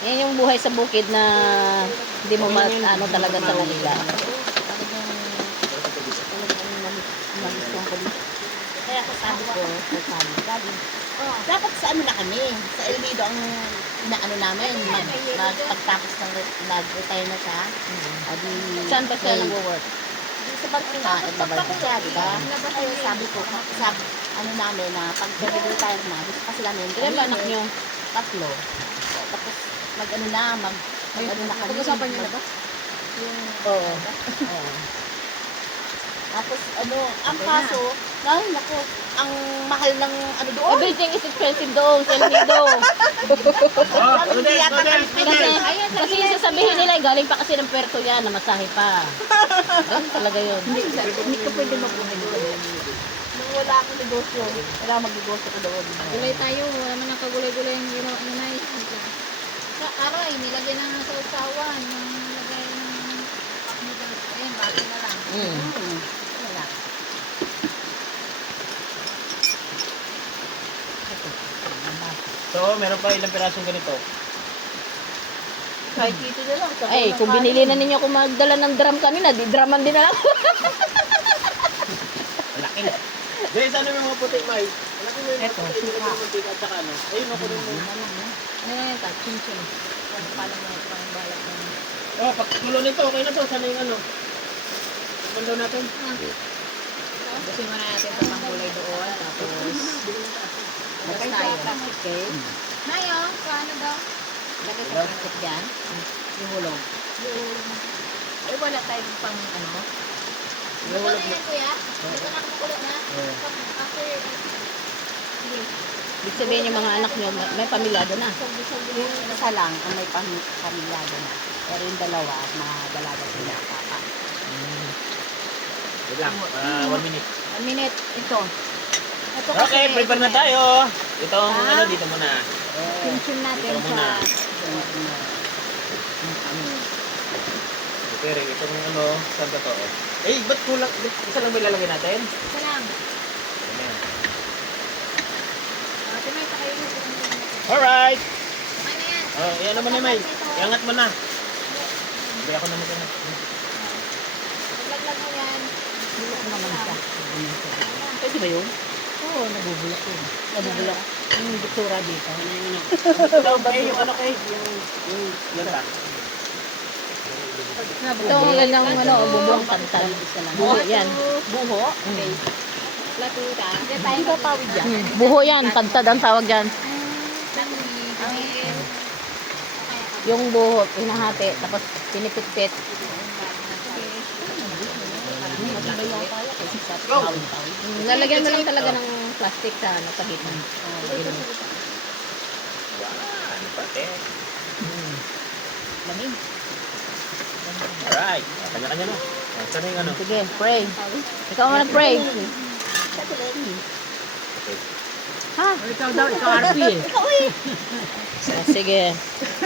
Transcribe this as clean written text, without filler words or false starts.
Yan yung buhay sa bukid na hindi mo ano talaga sa Manila. Nagustuhan ko dito. Kaya ako sabi ko, Daddy, dapat sa ano na kami, sa El Nido ang inaano namin, pagtapos ng nag-retire na siya. Saan ba siya nag-work? Sa banko nga, nagbabalik siya, di ba? Kaya sabi ko, ano namin na pag retire na, gusto kasi namin, Ilan ba anak niyo? 3. Tapos mag-ano na, mag-ano na kami. Pag-usapan niyo na ba? Oo. Tapos ano, ang kaso, ay naku, ang mahal ng ano doon. Everything is expensive doon sa El Nido. Hindi yata kami Kasi yung sasabihin nila, galing pa kasi ng Puerto yan, namasahe pa. Ganun talaga yun. Hindi ka pwede mabuhay doon. Nung wala akong negosyo, wala mag-negosyo ko doon. Gulay tayo. Wala man ang kagulay-gulay yung ginawa ni Nay. Sa aray, nilagyan na sa usawan. Yung nilagay ng noodles. Ayun, bati na lang. Wala. So, meron pa ilang pirasong ganito. Kahit dito na lang. Ay, kung binili na ninyo kung magdala ng drum kanina, di druman din na lang. Malaki na. Guys, ano yung mga puti, May? Malaki mo yung mga puti. Ito, suka. At saka ano. Ayun, ako rin mo. Eh, chin-chin. Paano mo pang balak ng... Oh, pag tulo nito, okay na to. Sana yung ano. Pagbandaw natin. Gusto mo na natin sa panggulay doon. Tapos... Tapos tayo. Okay. Mayo, paano daw? Lagay sa plastic dyan. Yung hulog. Ay, wala tayong pang ano. Luto na yan, kuya. Luto na kumukulo na. After... Ibig sabihin yung mga anak nyo, may pamilyado na. Yung isa lang ang may pamilyado na. Pero yung dalawa, mga dalaga sila, papa. Wait lang. 1 minute. 1 minute. Ito. Ito kasi, Okay, prepare na tayo. Itong ano, dito muna. Chin natin Ito muna. sa... Preparing. Itong ano, saan ba to? Eh, ba't kulang? Isa lang ba ilalagay natin? Isa lang. Ayan. Tumay pa kayo. Alright. Okay na yan. Oh, yan naman ni May. Iangat mo na. Hindi ako naman ganun. Laglag mo yan. Bulok naman siya. Pwede ba yun? Oo, nabubulok yun. Nabubulok. Yung bitsura dito. Ito ba yung ano kay? Yung lata. Ito ang gandang ano, bubuang tantal. Buho yan. Buho? Okay. Plato ka. Hindi ba tawid yan? Buho yan, tantad ang tawag yan. Yung buho, hinahati, tapos pinipit-pit. Lalagyan mo lang talaga ng plastic sa ano, pagitan. Ano pati? Lamig. Alright. Kanya-kanya na. Saan yung ano? Sige, pray. Ikaw mo nag-pray. Ha? Ikaw daw, ikaw RP eh. Sige.